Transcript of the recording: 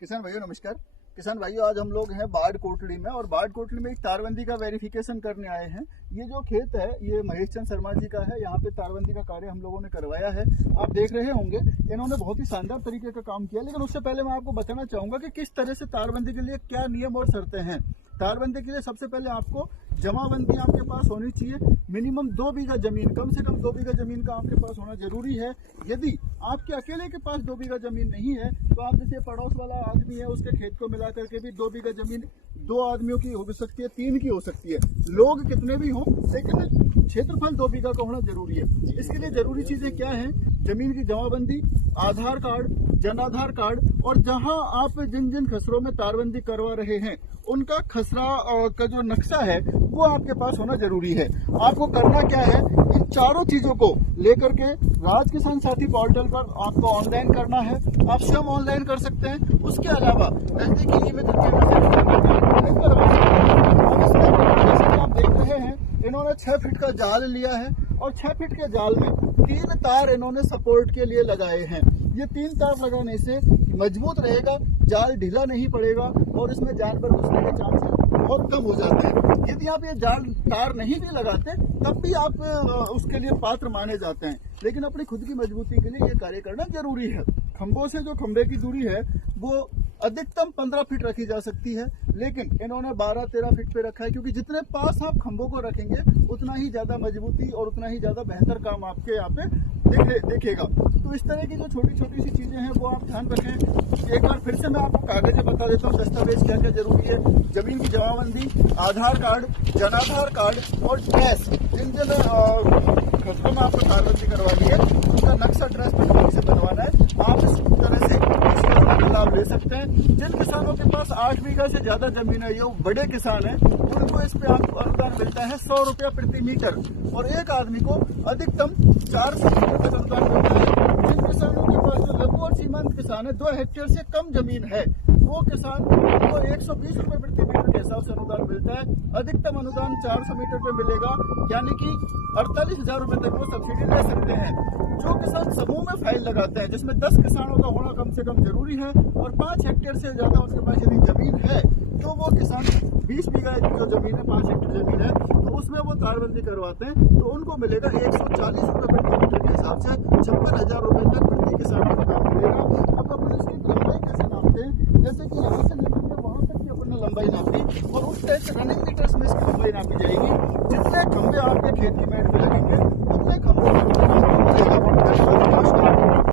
किसान भाइयों नमस्कार। किसान भाइयों, आज हम लोग हैं बाढ़ कोटड़ी में और बाढ़ कोटड़ी में एक तारबंदी का वेरिफिकेशन करने आए हैं। ये जो खेत है ये महेश चंद शर्मा जी का है। यहाँ पे तारबंदी का कार्य हम लोगों ने करवाया है। आप देख रहे होंगे इन्होंने बहुत ही शानदार तरीके का काम किया। लेकिन उससे पहले मैं आपको बताना चाहूंगा कि किस तरह से तारबंदी के लिए क्या नियम और शर्तें हैं। तारबंदी के लिए सबसे पहले आपको जमाबंदी आपके पास होनी चाहिए। मिनिमम 2 बीघा जमीन, कम से कम 2 बीघा जमीन का आपके पास होना जरूरी है। यदि आपके अकेले के पास 2 बीघा जमीन नहीं है तो आप जैसे पड़ोस वाला आदमी है उसके खेत को मिला करके भी 2 बीघा जमीन 2 आदमियों की हो सकती है, 3 की हो सकती है, लोग कितने भी हों, लेकिन क्षेत्रफल 2 बीघा का होना जरूरी है। इसके लिए जरूरी चीजें क्या है? जमीन की जमाबंदी, आधार कार्ड, जन आधार कार्ड, और जहां आप जिन जिन खसरों में तारबंदी करवा रहे हैं उनका खसरा का जो नक्शा है वो आपके पास होना जरूरी है। आपको करना क्या है, इन चारों चीजों को लेकर के राज किसान साथी पोर्टल पर आपको ऑनलाइन करना है। आप स्वयं ऑनलाइन कर सकते हैं। उसके अलावा नजदीकी ई-मित्र केंद्र से आप देख रहे हैं इन्होंने 6 फीट का जाल लिया है और 6 फीट के जाल में 3 तार इन्होंने सपोर्ट के लिए लगाए हैं। ये 3 तार लगाने से मजबूत रहेगा, जाल ढीला नहीं पड़ेगा और इसमें जानवर घुसने के चांसेस बहुत कम हो जाते हैं। यदि आप ये जाल तार नहीं भी लगाते तब भी आप उसके लिए पात्र माने जाते हैं। लेकिन अपनी खुद की मजबूती के लिए ये कार्य करना जरूरी है। खंभों से जो खंभे की दूरी है वो अधिकतम 15 फीट रखी जा सकती है, लेकिन इन्होंने 12-13 फीट पे रखा है, क्योंकि जितने पास आप खंभों को रखेंगे उतना ही ज्यादा मजबूती और उतना ही ज्यादा बेहतर काम आपके यहाँ पे दिखेगा। तो इस तरह की जो छोटी छोटी सी चीजें हैं वो आप ध्यान रखें। एक बार फिर से मैं आपको कागज बता देता हूँ, दस्तावेज क्या क्या जरूरी है। जमीन की जमाबंदी, आधार कार्ड, जनाधार कार्ड और ट्रेस, जिन जिन खसरों में आपको तारबंदी करवानी है उनका नक्शा ट्रेस पर से बनवाना है। आप इस तरह से लाभ ले सकते हैं। जिन किसानों के पास 8 बीघा से ज्यादा जमीन है, ये बड़े किसान हैं, उनको इस पे आपको अनुदान मिलता है 100 रुपया प्रति मीटर और एक आदमी को अधिकतम 400 मीटर तक अनुदान मिलता है। जिन किसानों के पास जो लघु और सीमांत किसान है, 2 हेक्टेयर से कम जमीन है, वो किसान को 120 रुपए प्रति मीटर के हिसाब से अनुदान मिलता है। अधिकतम अनुदान 400 मीटर पे मिलेगा, यानी कि 48,000 रुपए तक वो सब्सिडी ले सकते हैं। जो किसान समूह में फाइल लगाते हैं, जिसमें 10 किसानों का होना कम से कम जरूरी है और 5 हेक्टेयर से ज्यादा उसके पास यदि जमीन है, तो वो किसान 20 बीघा जो जमीन है, 5 हेक्टेयर जमीन है, तो उसमें वो तारबंदी करवाते हैं, तो उनको मिलेगा 140 रुपए प्रति मीटर के हिसाब से 56,000 रुपए तक प्रति किसान को अनुदान मिलेगा। अब अपन इसकी लंबाई कैसे नापते हैं? जैसे कि यहाँ से लेकर के वहां तक की अपने लंबाई नापी और उस टाइप से रनिंग मीटर्स में इसकी लंबाई नापी जाएगी। जितने खंभे आपके खेत की